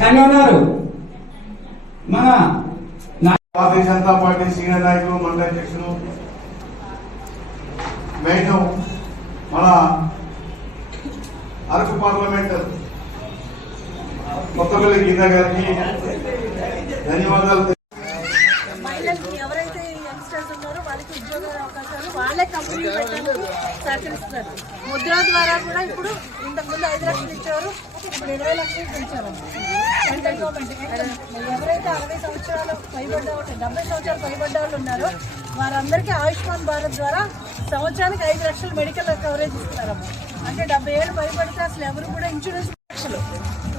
కానీ ఉన్నారు మన భారతీయ జనతా పార్టీ సీనియర్ నాయకులు మండల అధ్యక్షులు మెయిన్ మన అరకు పార్లమెంట్ కొత్తపల్లి గీత గారికి ధన్యవాదాలు మహిళలకి ఎవరైతే యంగ్స్టర్స్ ఉన్నారో వాళ్ళకి ఉద్యోగ అవకాశాలు వాళ్ళే కంపెనీ సహకరిస్తున్నారు. ముద్ర ద్వారా కూడా ఇప్పుడు ఇంతకుముందు ఐదు లక్షలు ఇచ్చేవారు ఇప్పుడు ఇరవై లక్షలు పెంచారు. సెంట్రల్ గవర్నమెంట్ ఎవరైతే అరవై సంవత్సరాలు పైబడ్డ వాళ్ళు డెబ్బై సంవత్సరాలు పైబడ్డ వాళ్ళు ఉన్నారో వారందరికీ ఆయుష్మాన్ భారత్ ద్వారా సంవత్సరానికి ఐదు లక్షలు మెడికల్ కవరేజ్ ఇస్తున్నారమ్మా. అంటే డెబ్బై ఏళ్ళు పైబడితే అసలు ఎవరు కూడా ఇన్సూరెన్స్ లక్షలు.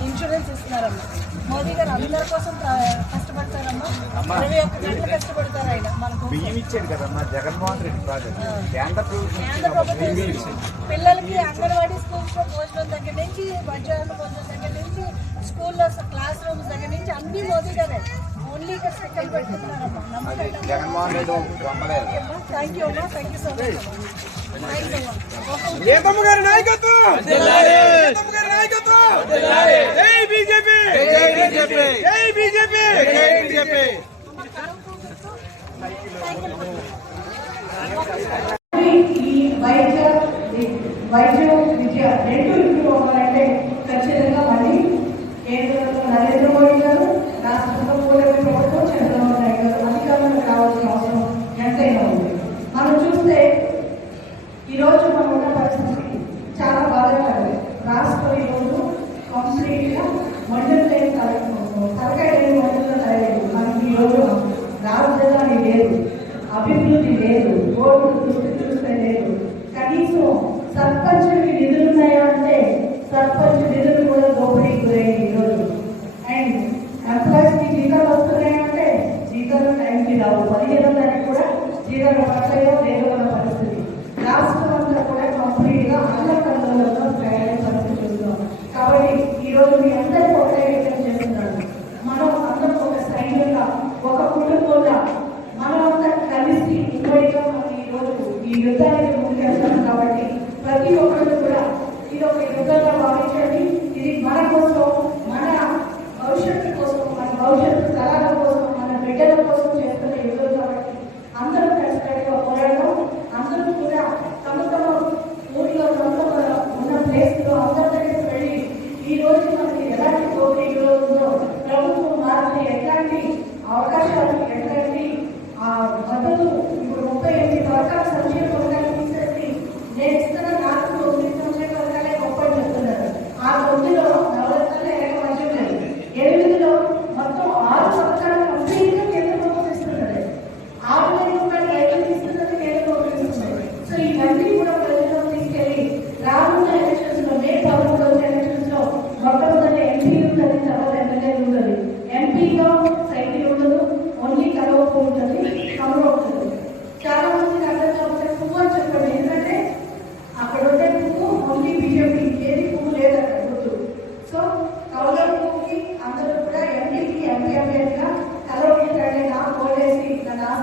ఇన్సూరెన్స్ ఇస్తున్నారమ్మా. మోదీ గారు అందరి కోసం కష్టపడతారమ్మా. ఇరవై ఒక్క గంటలు కష్టపడతారు ఆయన మనకు బియ్యం ఇచ్చాడు కదమ్మా జగన్మోహన్ రెడ్డి ప్రాజెక్ట్. కేంద్ర ప్రభుత్వం. పిల్లలకి అంగన్వాడీ స్కూల్స్లో భోజనం దగ్గర నుంచి మధ్యాహ్నం భోజనం దగ్గర నుంచి స్కూల్లో క్లాస్ రూమ్స్ దగ్గర నుంచి అన్ని మోదీ గారే. ఓన్లీ ఇక్కడ సెకండ్ పెట్టుకున్నారమ్మా నమ్మకండి జగన్మోహన్ రెడ్డి రమ్మలేదు థ్యాంక్ యూ అమ్మా thank you so much thank you అమ్మా నేతమ్మ గారి నాయకత్వం నేతమ్మ గారి నాయకత్వం జై బీజేపీ జై బీజేపీ జై బీజేపీ జై బీజేపీ ఈ వైద్య వైద్య విద్య అభివృద్ధి లేదు రోడ్డు దృష్టి చూస్తే లేదు. కనీసం సర్పంచులకి నిధులు ఉన్నాయా అంటే సర్పంచ్ నిధులు కూడా దోపిడీకి గురైంది యుద్ధానికి ముందుకెళ్తాం కాబట్టి ప్రతి ఒక్కరు కూడా ఇది ఒక యుద్ధంగా భావించండి. ఇది మన కోసం మన భవిష్యత్తు కోసం మన భవిష్యత్తు తరాల కోసం మన బిడ్డల కోసం చేస్తున్న యుద్ధం కాబట్టి అందరూ కలిసికట్టుగా పోరాడడం అందరూ కూడా తమ తమ ఊరిలో తమ తమ ఉన్న ప్లేస్లో లో అందరి వెళ్ళి ఈ రోజు మనకి ఎలాంటి దోపిడీ ఉందో ప్రభుత్వం మనకి ఎలాంటి అవకాశాలు ఎలాంటి ఆ మద్దతు ఇప్పుడు ముప్పై ఎనిమిది దరఖాస్తు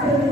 Gracias.